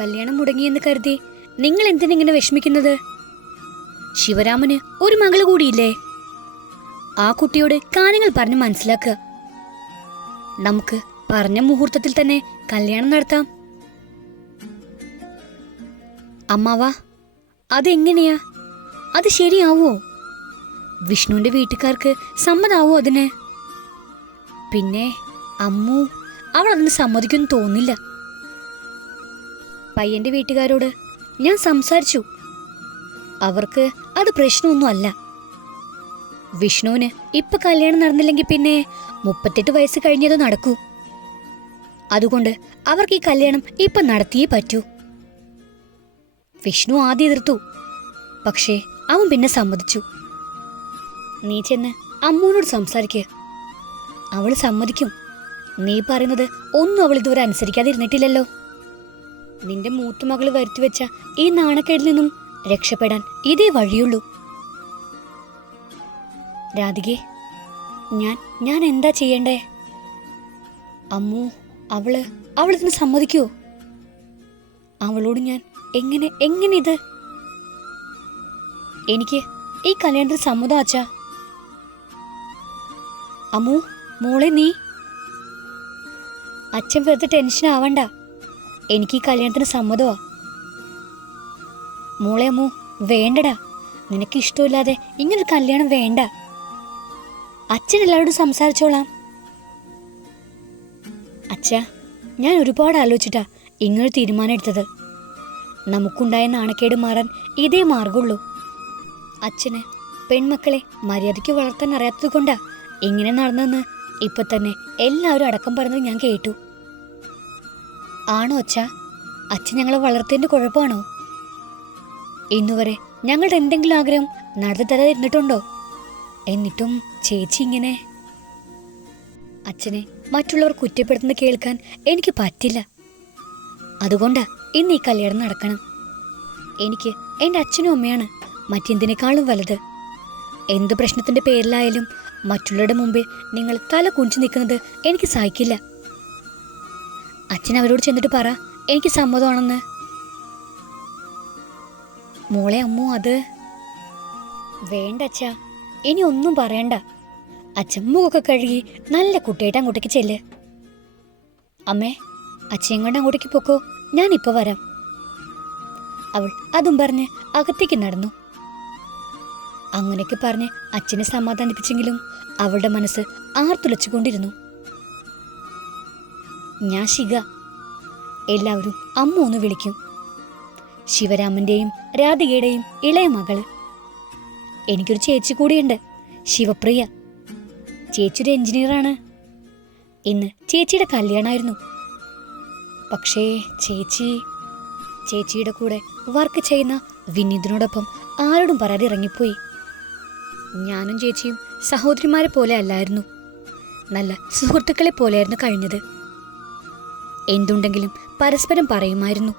കല്യാണം മുടങ്ങിയെന്ന് കരുതി നിങ്ങൾ എന്തിനിങ്ങനെ വിഷമിക്കുന്നത്? ശിവരാമന് ഒരു മകൾ കൂടിയില്ലേ? ആ കുട്ടിയോട് കാര്യങ്ങൾ പറഞ്ഞ് മനസ്സിലാക്കുക നമുക്ക് പറഞ്ഞ മുഹൂർത്തത്തിൽ തന്നെ കല്യാണം നടത്താം. അമ്മാവാ അതെങ്ങനെയാ? അത് ശരിയാവോ? വിഷ്ണുവിന്റെ വീട്ടുകാർക്ക് സമ്മതാവോ അതിന്? പിന്നെ അമ്മു അവൾ അതിന് സമ്മതിക്കുമെന്ന് തോന്നില്ല പയ്യന്റെ വീട്ടുകാരോട് ഞാൻ സംസാരിച്ചു. അവർക്ക് അത് പ്രശ്നമൊന്നും അല്ല വിഷ്ണുവിന് ഇപ്പൊ കല്യാണം നടന്നില്ലെങ്കിൽ പിന്നെ മുപ്പത്തെട്ട് വയസ്സ് കഴിഞ്ഞത് നടക്കൂ. അതുകൊണ്ട് അവർക്ക് ഈ കല്യാണം ഇപ്പൊ നടത്തിയേ പറ്റൂ. വിഷ്ണു ആദ്യം എതിർത്തു. പക്ഷേ അവൻ പിന്നെ സമ്മതിച്ചു. നീ ചെന്ന് അമ്മൂനോട് സംസാരിക്ക്. അവൾ സമ്മതിക്കും. നീ പറയുന്നത് ഒന്നും അവൾ ഇതുവരെ അനുസരിക്കാതിരുന്നിട്ടില്ലല്ലോ. നിന്റെ മൂത്തുമകൾ വരുത്തിവെച്ച ഈ നാണക്കേടിൽ നിന്നും രക്ഷപ്പെടാൻ ഇതേ വഴിയുള്ളൂ. രാധികെ ഞാൻ ഞാൻ എന്താ ചെയ്യണ്ടേ? അമ്മു അവൾ അവളിതിന് സമ്മതിക്കോ? അവളോട് ഞാൻ എങ്ങനെ എങ്ങനെ ഇത്? എനിക്ക് ഈ കല്യാണത്തിന് സമ്മതം അച്ഛാ. അമ്മു മോളെ നീ. അച്ഛൻ വെറുതെ ടെൻഷൻ ആവണ്ട എനിക്ക് ഈ കല്യാണത്തിന് സമ്മതമാ. മോളെ അമ്മു വേണ്ടടാ. നിനക്ക് ഇഷ്ടമില്ലാതെ ഇങ്ങനൊരു കല്യാണം വേണ്ട. അച്ഛൻ എല്ലാവരോടും സംസാരിച്ചോളാം. അച്ഛാ ഞാൻ ഒരുപാട് ആലോചിച്ചിട്ടാ ഇങ്ങനൊരു തീരുമാനം എടുത്തത്. നമുക്കുണ്ടായ നാണക്കേട് മാറാൻ ഇതേ മാർഗമുള്ളൂ. അച്ഛന് പെൺമക്കളെ മര്യാദയ്ക്ക് വളർത്താൻ അറിയാത്തത് കൊണ്ടാ ഇങ്ങനെ നടന്നെന്ന് ഇപ്പൊ തന്നെ എല്ലാവരും അടക്കം പറഞ്ഞത് ഞാൻ കേട്ടു. ആണോ അച്ഛ? അച്ഛൻ ഞങ്ങളെ വളർത്തിയതിന്റെ കുഴപ്പമാണോ? ഇന്നുവരെ ഞങ്ങളുടെ എന്തെങ്കിലും ആഗ്രഹം നടത്തി തരാതിരുന്നിട്ടുണ്ടോ എന്നിട്ടും ചേച്ചി ഇങ്ങനെ അച്ഛനെ മറ്റുള്ളവർ കുറ്റപ്പെടുത്തുന്നത് കേൾക്കാൻ എനിക്ക് പറ്റില്ല. അതുകൊണ്ട് ഇന്ന് ഈ കല്യാണം നടക്കണം. എനിക്ക് എന്റെ അച്ഛനും അമ്മയാണ് മറ്റെന്തിനേക്കാളും വലുത്. എന്ത് പ്രശ്നത്തിന്റെ പേരിലായാലും മറ്റുള്ളവരുടെ മുമ്പിൽ നിങ്ങൾ തല കുഞ്ചു നിൽക്കുന്നത് എനിക്ക് സഹിക്കില്ല. അച്ഛൻ അവരോട് ചെന്നിട്ട് പറ. എനിക്ക് സമ്മതമാണെന്ന്. മോളെ അമ്മു അത് വേണ്ട അച്ഛ. ഇനി ഒന്നും പറയണ്ട. അച്ഛമ്മൊക്കെ കഴുകി നല്ല കുട്ടിയായിട്ട് അങ്ങോട്ടേക്ക് ചെല്ല്. അമ്മേ അച്ഛയും കൊണ്ട് അങ്ങോട്ടേക്ക് പൊക്കോ. ഇപ്പൊ വരാം. അവൾ അതും പറഞ്ഞ് അകത്തേക്ക് നടന്നു. അങ്ങനെയൊക്കെ പറഞ്ഞ് അച്ഛനെ സമാധാനിപ്പിച്ചെങ്കിലും അവളുടെ മനസ്സ് ആർത്തുലച്ചുകൊണ്ടിരുന്നു. ഞാൻ ശിഖ എല്ലാവരും അമ്മ ഒന്ന് വിളിക്കും. ശിവരാമന്റെയും രാധികയുടെയും ഇളയ മകൾ. എനിക്കൊരു ചേച്ചി കൂടിയുണ്ട്. ശിവപ്രിയ. ചേച്ചി എഞ്ചിനീയറാണ്. ഇന്ന് ചേച്ചിയുടെ കല്യാണമായിരുന്നു പക്ഷേ ചേച്ചി ചേച്ചിയുടെ കൂടെ വർക്ക് ചെയ്യുന്ന വിനീതിനോടൊപ്പം ആരോടും പരാതി ഇറങ്ങിപ്പോയി. ഞാനും ചേച്ചിയും സഹോദരിമാരെ പോലെ അല്ലായിരുന്നു. നല്ല സുഹൃത്തുക്കളെ പോലെയായിരുന്നു കഴിഞ്ഞത്. എന്തുണ്ടെങ്കിലും പരസ്പരം പറയുമായിരുന്നു.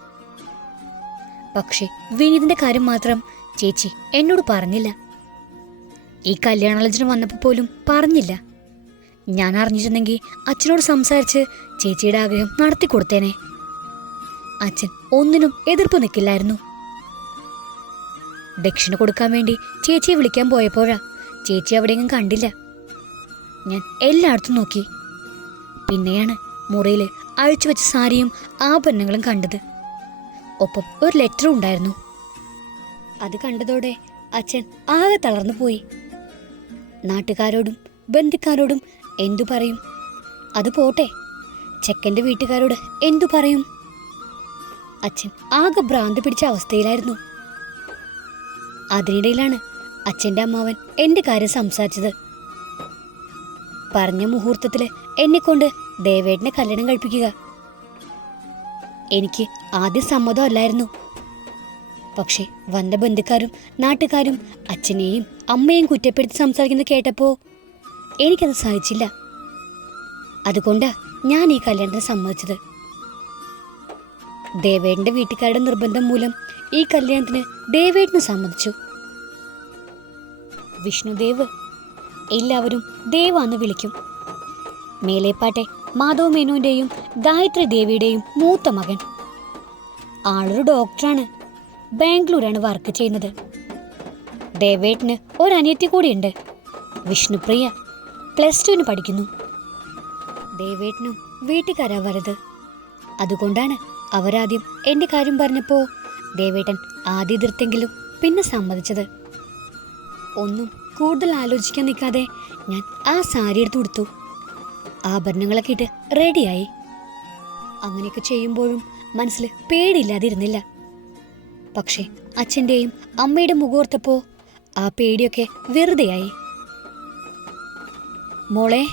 പക്ഷേ വിനീതിന്റെ കാര്യം മാത്രം ചേച്ചി എന്നോട് പറഞ്ഞില്ല. ഈ കല്യാണാലോചന വന്നപ്പോൾ പോലും പറഞ്ഞില്ല. ഞാൻ അറിഞ്ഞിരുന്നെങ്കിൽ അച്ഛനോട് സംസാരിച്ച് ചേച്ചിയുടെ ആഗ്രഹം നടത്തി കൊടുത്തേനെ. അച്ഛൻ ഒന്നിനും എതിർപ്പ് നിൽക്കില്ലായിരുന്നു. ദക്ഷിണ കൊടുക്കാൻ വേണ്ടി ചേച്ചിയെ വിളിക്കാൻ പോയപ്പോഴാ ചേച്ചി അവിടെയെങ്കിലും കണ്ടില്ല. ഞാൻ എല്ലായിടത്തും നോക്കി. പിന്നെയാണ് മുറിയിൽ അഴിച്ചു വെച്ച സാരിയും ആഭരണങ്ങളും കണ്ടത്. ഒപ്പം ഒരു ലെറ്ററും ഉണ്ടായിരുന്നു. അത് കണ്ടതോടെ അച്ഛൻ ആകെ തളർന്നു പോയി. നാട്ടുകാരോടും ബന്ധുക്കാരോടും എന്തു പറയും? അത് പോട്ടെ. ചെക്കന്റെ വീട്ടുകാരോട് എന്തു പറയും? അച്ഛൻ ആകെ ഭ്രാന്ത് പിടിച്ച അവസ്ഥയിലായിരുന്നു. അതിനിടയിലാണ് അച്ഛന്റെ അമ്മാവൻ എന്റെ കാര്യം സംസാരിച്ചത്. പറഞ്ഞ മുഹൂർത്തത്തിൽ എന്നെ കൊണ്ട് ദേവേട്ടനെ കല്യാണം കഴിപ്പിക്കുക. എനിക്ക് ആദ്യം സമ്മതമല്ലായിരുന്നു. പക്ഷേ വന്ന ബന്ധുക്കാരും നാട്ടുകാരും അച്ഛനെയും അമ്മയെയും കുറ്റപ്പെടുത്തി സംസാരിക്കുന്നത് കേട്ടപ്പോ എനിക്കത് സഹിച്ചില്ല അതുകൊണ്ടാ ഞാൻ ഈ കല്യാണത്തിന് സമ്മതിച്ചത്. ദേവേടിന്റെ വീട്ടുകാരുടെ നിർബന്ധം മൂലം ഈ കല്യാണത്തിന് ദേവേട്ടന് സമ്മതിച്ചു. വിഷ്ണുദേവ് എല്ലാവരും ദേവാന്ന് വിളിക്കും. മേലേപ്പാട്ടെ. മാധവ് മേനോന്റെയും ഗായത്രി ദേവിയുടെയും മൂത്ത മകൻ. ആളൊരു ഡോക്ടറാണ്. ബാംഗ്ലൂരാണ് വർക്ക് ചെയ്യുന്നത്. ദേവേട്ടിന് ഒരനിയത്തി കൂടിയുണ്ട്. വിഷ്ണുപ്രിയ പ്ലസ് ടുവിന് പഠിക്കുന്നു. ദേവേട്ടനും വീട്ടുകാരാ വലുത്. അതുകൊണ്ടാണ് അവരാദ്യം എന്റെ കാര്യം പറഞ്ഞപ്പോൾ ദേവേട്ടൻ ആദ്യം എതിർത്തെങ്കിലും പിന്നെ സമ്മതിച്ചത്. ഒന്നും കൂടുതൽ ആലോചിക്കാൻ നിൽക്കാതെ ഞാൻ ആ സാരി എടുത്തു കൊടുത്തു ആഭരണങ്ങളൊക്കെ ഇട്ട് റെഡിയായി. അങ്ങനെയൊക്കെ ചെയ്യുമ്പോഴും മനസ്സിൽ പേടിയില്ലാതിരുന്നില്ല. പക്ഷേ അച്ഛന്റെയും അമ്മയുടെ മുഖോർത്തപ്പോൾ ആ പേടിയൊക്കെ വെറുതെയായി. മോളെ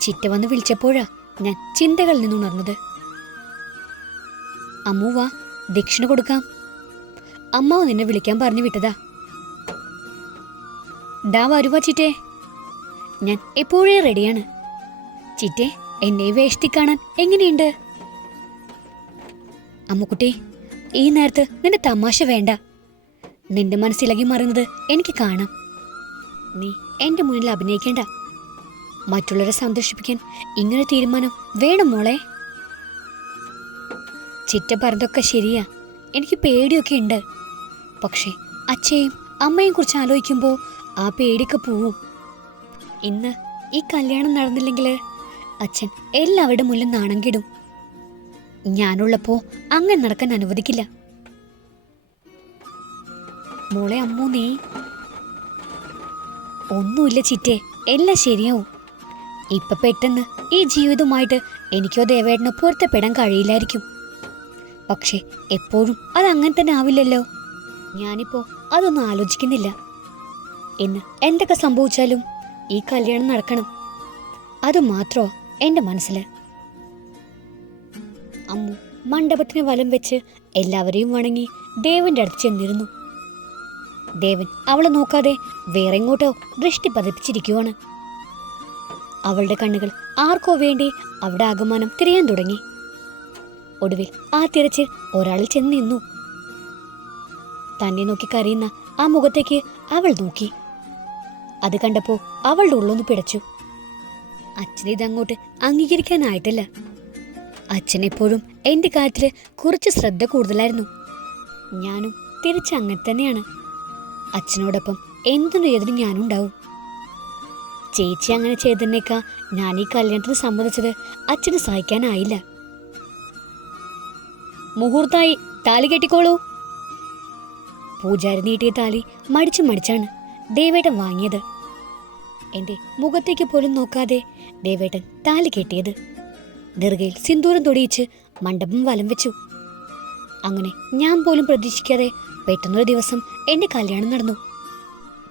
ചിറ്റ വന്ന് വിളിച്ചപ്പോഴാ ഞാൻ ചിന്തകളിൽ നിന്നുണർന്നത് അമ്മു വാ ദക്ഷിണ കൊടുക്കാം. അമ്മാവ് നിന്നെ വിളിക്കാൻ പറഞ്ഞു വിട്ടതാ. ഡാ വരുവാ ചിറ്റേ. ഞാൻ എപ്പോഴേ റെഡിയാണ്. ചിറ്റെ എന്നെ വേഷ്ടി കാണാൻ എങ്ങനെയുണ്ട്? അമ്മുക്കുട്ടി ഈ നേരത്ത് നിന്റെ തമാശ വേണ്ട. നിന്റെ മനസ്സിലകി മറിയുന്നത് എനിക്ക് കാണാം. നീ എന്റെ മുന്നിൽ അഭിനയിക്കേണ്ട. മറ്റുള്ളവരെ സന്തോഷിപ്പിക്കാൻ ഇങ്ങനെ തീരുമാനം വേണം മോളെ. ചിറ്റ പറഞ്ഞതൊക്കെ ശരിയാ. എനിക്ക് പേടിയൊക്കെ ഉണ്ട്. പക്ഷേ അച്ഛയും അമ്മയും കുറിച്ച് ആലോചിക്കുമ്പോൾ ആ പേടിയൊക്കെ പോവും. ഇന്ന് ഈ കല്യാണം നടന്നില്ലെങ്കിൽ അച്ഛൻ എല്ലാവരുടെ മുന്നിൽ നാണം കിടും ഞാനുള്ളപ്പോ അങ്ങനെ നടക്കാൻ അനുവദിക്കില്ല. മോളെ അമ്മു നീ ഒന്നുമില്ല ചിറ്റേ എല്ലാം ശരിയാവും. ഇപ്പൊ പെട്ടെന്ന് ഈ ജീവിതവുമായിട്ട് എനിക്കോ ദേവേട്ടനോ പൊരുത്തപ്പെടാൻ കഴിയില്ലായിരിക്കും. പക്ഷെ എപ്പോഴും അത് അങ്ങനെ തന്നെ ആവില്ലല്ലോ. ഞാനിപ്പോ അതൊന്നും ആലോചിക്കുന്നില്ല. എന്ന് എന്തൊക്കെ സംഭവിച്ചാലും ഈ കല്യാണം നടക്കണം. അത് മാത്രോ എന്റെ മനസ്സിൽ? അമ്മു മണ്ഡപത്തിന് വലം വെച്ച് എല്ലാവരെയും വണങ്ങി ദേവന്റെ അടുത്ത് ചെന്നിരുന്നു. ദേവൻ അവളെ നോക്കാതെ വേറെ എങ്ങോട്ടോ ദൃഷ്ടി പതിപ്പിച്ചിരിക്കുവാണ്. അവളുടെ കണ്ണുകൾ ആർക്കോ വേണ്ടി അവിടെ ആഗമനം തിരയാൻ തുടങ്ങി. ഒടുവിൽ ആ തിരച്ചിൽ ഒരാളിൽ ചെന്ന് നിന്നു. തന്നെ നോക്കി കരയുന്ന ആ മുഖത്തേക്ക് അവൾ നോക്കി. അത് കണ്ടപ്പോ അവളുടെ ഉള്ളൊന്ന് പിടച്ചു. അച്ഛനെ ഇതങ്ങോട്ട് അംഗീകരിക്കാനായിട്ടില്ല. അച്ഛൻ എപ്പോഴും എന്റെ കാര്യത്തിൽ കുറച്ച് ശ്രദ്ധ കൂടുതലായിരുന്നു. ഞാനും തിരിച്ച് അങ്ങനെ തന്നെയാണ്. അച്ഛനോടൊപ്പം എന്തിനും ഏതിനും ഞാനുണ്ടാവും. ചേച്ചി അങ്ങനെ ചെയ്തതിനേക്കാ ഞാൻ ഈ കല്യാണത്തിന് സമ്മതിച്ചത് അച്ഛന് സഹിക്കാനായില്ല. മുഹൂർത്തായി താലി കെട്ടിക്കോളൂ. പൂജാരി നീട്ടിയ താലി മടിച്ചു മടിച്ചാണ്. ദേവേട്ടൻ വാങ്ങിയത്. എന്റെ മുഖത്തേക്ക് പോലും നോക്കാതെ ദേവേട്ടൻ താലി കെട്ടിയത്. ദീർഘയിൽ സിന്ദൂരം തൊടിയിച്ച് മണ്ഡപം വലം വെച്ചു. അങ്ങനെ ഞാൻ പോലും പ്രതീക്ഷിക്കാതെ പെട്ടെന്നൊരു ദിവസം എന്റെ കല്യാണം നടന്നു.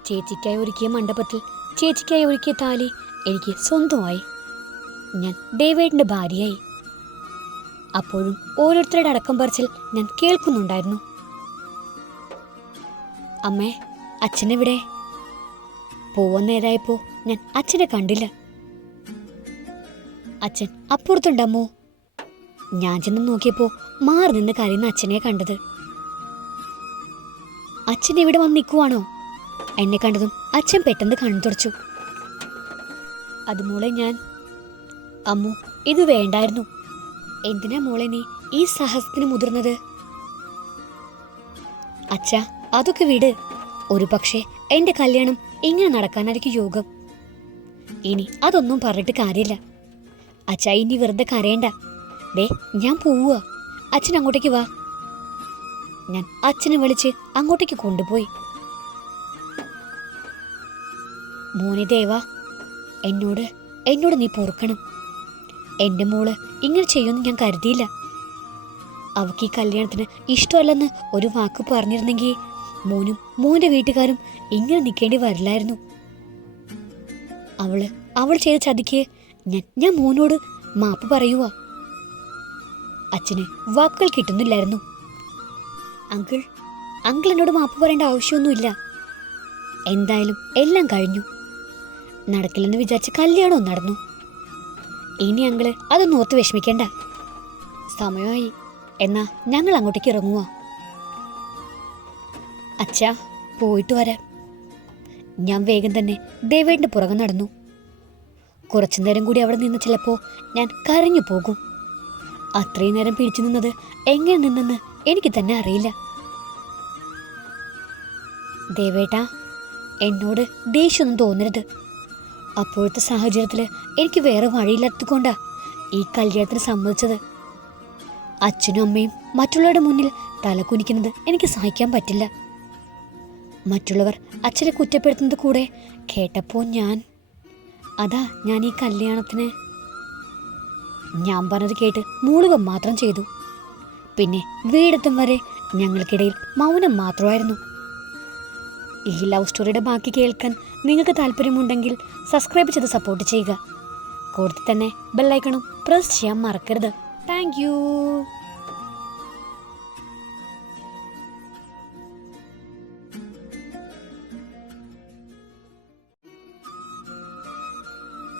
ചേച്ചിക്കായി ഒരുക്കിയ മണ്ഡപത്തിൽ ചേച്ചിക്കായി ഒരുക്കിയ താലി എനിക്ക് സ്വന്തമായി. ഞാൻ ദേവേട്ടന്റെ ഭാര്യയായി. അപ്പോഴും ഓരോരുത്തരുടെ അടക്കം പറിച്ചിൽ ഞാൻ കേൾക്കുന്നുണ്ടായിരുന്നു. അമ്മേ അച്ഛനെവിടെ? പോവാൻ നേരായപ്പോ ഞാൻ അച്ഛനെ കണ്ടില്ല. അച്ഛൻ അപ്പുറത്തുണ്ടമ്മോ? ഞാൻ ചെന്ന് നോക്കിയപ്പോ മാറി നിന്ന് കരയുന്ന അച്ഛനെ കണ്ടത്. അച്ഛൻ ഇവിടെ വന്ന് നിൽക്കുവാണോ എന്നെ കണ്ടതും അച്ഛൻ പെട്ടെന്ന് കണ്ണു തുറച്ചു അത് മോളെ ഞാൻ. അമ്മു ഇത് വേണ്ടായിരുന്നു. എന്തിനാ മോളെ നീ ഈ സാഹസത്തിന് മുതിർന്നത്? അച്ഛ അതൊക്കെ വിട്. ഒരു പക്ഷേ എന്റെ കല്യാണം ഇങ്ങനെ നടക്കാനായിരിക്കും യോഗം? ഇനി അതൊന്നും പറഞ്ഞിട്ട് കാര്യമില്ല. അച്ഛാ ഇനി വെറുതെ കരയണ്ട. ദേ ഞാൻ പോവുക അച്ഛൻ അങ്ങോട്ടേക്ക് വാ. ഞാൻ അച്ഛനെ വിളിച്ച് അങ്ങോട്ടേക്ക് കൊണ്ടുപോയി. മോനെ ദേവ എന്നോട് എന്നോട് നീ പൊറുക്കണം. എന്റെ മോൾ ഇങ്ങനെ ചെയ്യുമെന്ന് ഞാൻ കരുതിയില്ല. അവക്ക് ഈ കല്യാണത്തിന് ഇഷ്ടമല്ലെന്ന് ഒരു വാക്ക് പറഞ്ഞിരുന്നെങ്കിൽ മോനും മോന്റെ വീട്ടുകാരും ഇങ്ങനെ നിൽക്കേണ്ടി വരില്ലായിരുന്നു. അവൾ അവൾ ചെയ്ത ചതിക്ക് ഞാൻ ഞാൻ മോനോട് മാപ്പ് പറയുക അച്ഛന് വാക്കുകൾ കിട്ടുന്നില്ലായിരുന്നു. അങ്കിൾ അങ്കിൾ എന്നോട് മാപ്പ് പറയേണ്ട ആവശ്യമൊന്നുമില്ല. എന്തായാലും എല്ലാം കഴിഞ്ഞു. നടക്കില്ലെന്ന് വിചാരിച്ച് കല്യാണവും നടന്നു. ഇനി അങ്കിൾ അതൊന്നും ഓർത്ത് വിഷമിക്കണ്ട. സമയമായി. എന്നാ ഞങ്ങൾ അങ്ങോട്ടേക്ക് ഇറങ്ങുക അച്ഛാ പോയിട്ട് വരാം. ഞാൻ വേഗം തന്നെ ദേവേടിന്റെ പുറകെ നടന്നു. കുറച്ചു നേരം കൂടി അവിടെ നിന്ന് ചിലപ്പോൾ ഞാൻ കരഞ്ഞു പോകും. അത്രയും നേരം പിടിച്ചു നിന്നത് എങ്ങനെ നിന്നെന്ന് എനിക്ക് തന്നെ അറിയില്ല. ദേവേട്ടാ എന്നോട് ദേഷ്യമൊന്നും തോന്നരുത്. അപ്പോഴത്തെ സാഹചര്യത്തിൽ എനിക്ക് വേറെ വഴിയില്ലാത്തതുകൊണ്ടാ ഈ കല്യാണത്തിന് സമ്മതിച്ചത്. അച്ഛനും അമ്മയും മറ്റുള്ളവരുടെ മുന്നിൽ തലകുനിക്കുന്നത് എനിക്ക് സഹിക്കാൻ പറ്റില്ല. മറ്റുള്ളവർ അച്ഛനെ കുറ്റപ്പെടുത്തുന്നത് കൂടെ കേട്ടപ്പോൾ ഞാൻ അതാ ഞാൻ ഈ കല്യാണത്തിന്. ഞാൻ പറഞ്ഞത് കേട്ട് മൂളുക മാത്രം ചെയ്തു. പിന്നെ വീടെത്തും വരെ ഞങ്ങൾക്കിടയിൽ മൗനം മാത്രമായിരുന്നു. ഈ ലവ് സ്റ്റോറിയുടെ ബാക്കി കേൾക്കാൻ നിങ്ങൾക്ക് താല്പര്യമുണ്ടെങ്കിൽ സബ്സ്ക്രൈബ് ചെയ്ത് സപ്പോർട്ട് ചെയ്യുക. കൂടുതൽ തന്നെ ബെല്ലൈക്കണും പ്രസ് ചെയ്യാൻ മറക്കരുത്. താങ്ക്